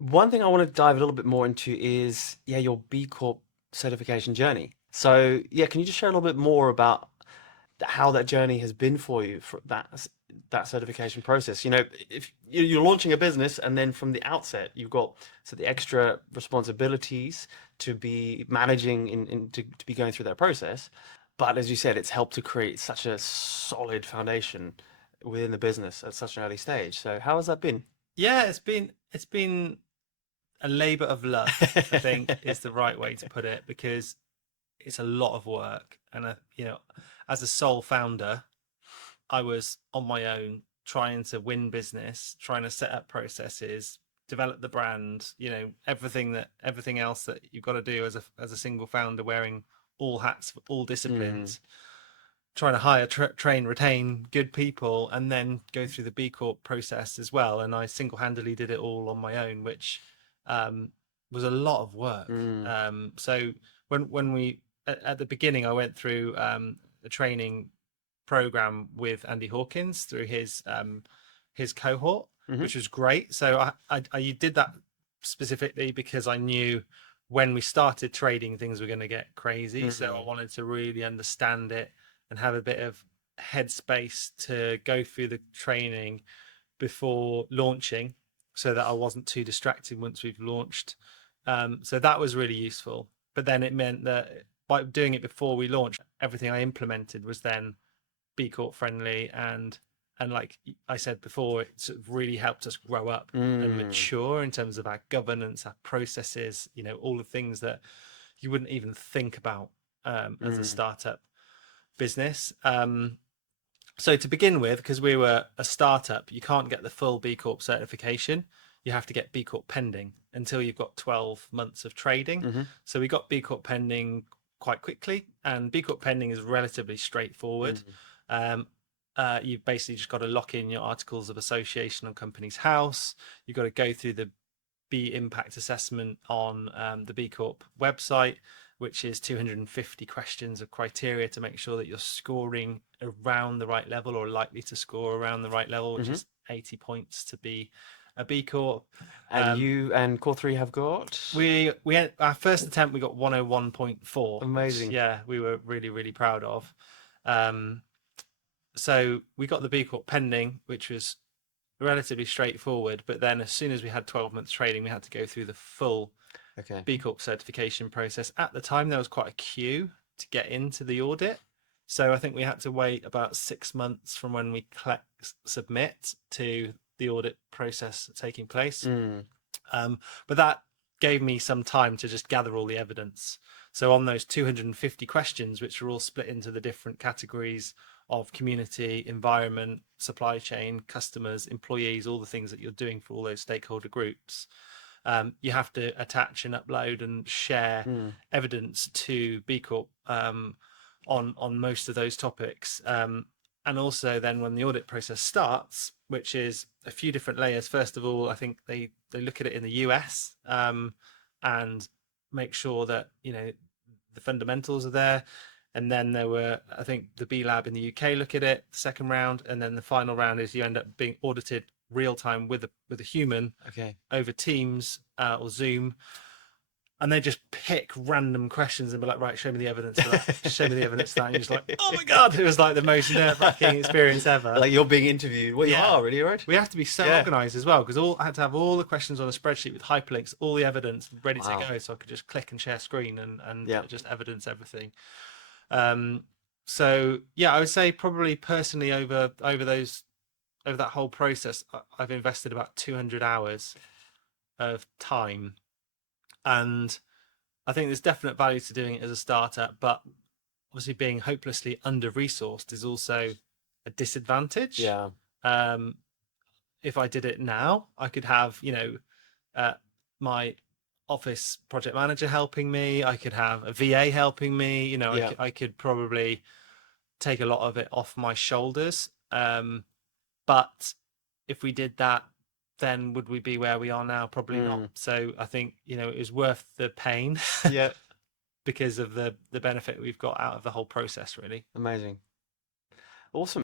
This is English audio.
One thing I want to dive a little bit more into is, yeah, your B Corp certification journey. So, yeah, can you just share a little bit more about how that journey has been for you for that certification process? You know, if you're launching a business and then from the outset you've got the extra responsibilities to be managing to be going through that process, but as you said, it's helped to create such a solid foundation within the business at such an early stage. So, how has that been? Yeah, it's been a labor of love, I think is the right way to put it, because it's a lot of work. And as a sole founder, I was on my own trying to win business, trying to set up processes, develop the brand, everything else that you've got to do as a single founder, wearing all hats for all Mm, disciplines, trying to hire, train, retain good people, and then go through the B Corp process as well. And I single handedly did it all on my own, which um, was a lot of work. mm, So when we at the beginning, I went through a training program with Andy Hawkins through his cohort, hmm which was great. So I did that specifically because I knew when we started trading, things were going to get crazy. So I mm, wanted to really understand it and have a bit of headspace to go through the training before launching, so that I wasn't too distracted once we've launched. So that was really useful. But then it meant that by doing it before we launched, everything I implemented was then B Corp friendly, and like I said before, it sort of really helped us grow up and mm, mature in terms of our governance, our processes, all the things that you wouldn't even think about as a mm. startup business. So to begin with, because we were a startup, you can't get the full B Corp certification. You have to get B Corp pending until you've got 12 months of trading. hmm So we got B Corp pending quite quickly, and B Corp pending is relatively straightforward. mm. Um, you've basically just got to lock in your articles of association on Companies House. You've got to go through the B impact assessment on the B Corp website, which is 250 questions of criteria to make sure that you're scoring around the right level, or likely to score around the right level, which hmm is 80 points to be a B Corp. And Um, you and Core 3 have got we had our first attempt, we got 101.4, which, amazing. yeah, we were really, really proud of. Um, so we got the B Corp pending, which was relatively straightforward. But then, as soon as we had 12 months trading, we had to go through the full Okay. B Corp certification process. At the time, there was quite a queue to get into the audit. So I think we had to wait about 6 months from when we submit to the audit process taking place. Mm, But that gave me some time to just gather all the evidence. So on those 250 questions, which are all split into the different categories of community, environment, supply chain, customers, employees, all the things that you're doing for all those stakeholder groups, you have to attach and upload and share mm, evidence to B Corp on most of those topics. And also, then when the audit process starts, which is a few different layers. First of all, I think they look at it in the US, and make sure that the fundamentals are there. And then there were, I think, the B Lab in the UK look at it, the second round, and then the final round is you end up being audited real time with a human okay. over Teams or Zoom, and they just pick random questions and be like, right, show me the evidence for that. Show me the evidence for that. And you're just like, oh my God, it was like the most nerve wracking experience ever. Like you're being interviewed. Well, you Yeah. are really, right? We have to be so Yeah. organized as well, because I had to have all the questions on a spreadsheet with hyperlinks, all the evidence ready to Wow. go, so I could just click and share screen and Yeah. just evidence everything. Um, so yeah, I would say probably personally over that whole process, I've invested about 200 hours of time, and I think there's definite value to doing it as a startup, but obviously being hopelessly under resourced is also a disadvantage. Yeah. Um, if I did it now, I could have, uh, my office project manager helping me. I could have a VA helping me. Yeah. I could probably take a lot of it off my shoulders. But if we did that, then would we be where we are now? Probably not. Mm, So I think, it was worth the pain yeah. because of the benefit we've got out of the whole process, really. Amazing. Awesome.